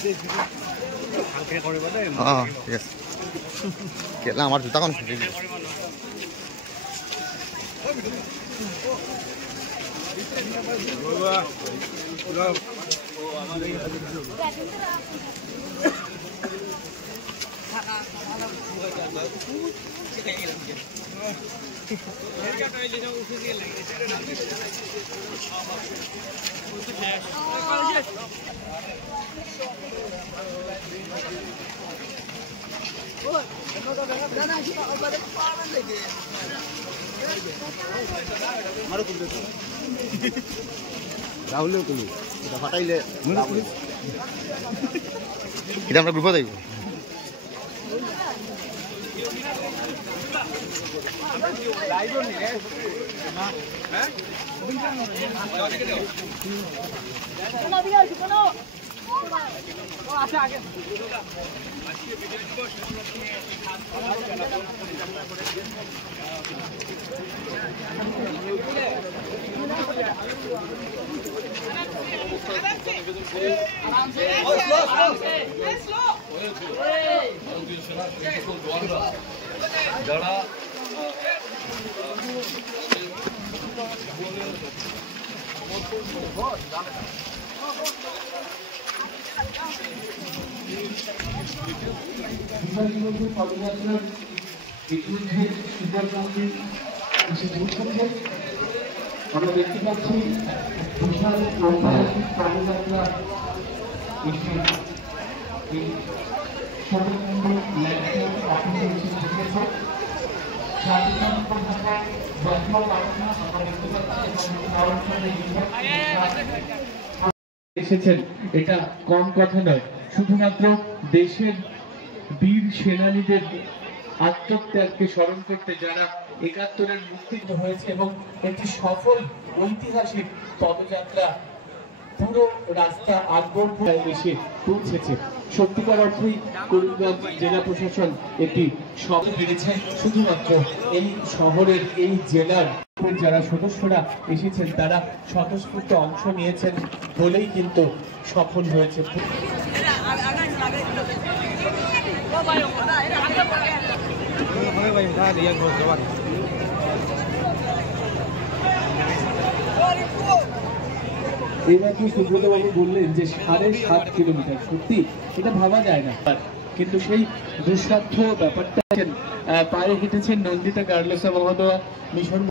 ঠিক আছে কেলা আমার জুতাখন খুলি রাহুল তুমি এটা ফাটাইলে এটা আমরা গ্রুপে যাইব আমরা দেখতে পাচ্ছি বিশাল ঐতিহাসিক পদযাত্রা এসেছেন, এটা কম কথা নয়। শুধুমাত্র দেশের বীর সেনানীদের আত্মত্যাগকে স্মরণ করতে যারা ৭১-এর মুক্তিযুদ্ধ হয়েছে এবং একটি সফল ঐতিহাসিক পদযাত্রা পুরো রাস্তা আকবরপুর এসে পৌঁছেছে। সত্যিকার অর্থেই করিমগঞ্জ জেলা প্রশাসন একটি সফল পেরেছে। শুধুমাত্র এই শহরের এই জেলার যারা সদস্যরা এসেছেন তারা স্বতঃস্ফূর্ত অংশ নিয়েছেন বলেই কিন্তু সফল হয়েছে। এবার কি সুব্রতবাবু বললেন যে ৭.৫ কিলোমিটার, সত্যি এটা ভাবা যায় না, কিন্তু সেই দুঃসাধ্য ব্যাপারটা পায়ে হেঁটেছেন নন্দিতা গার্লসা মহোদয়া মিশন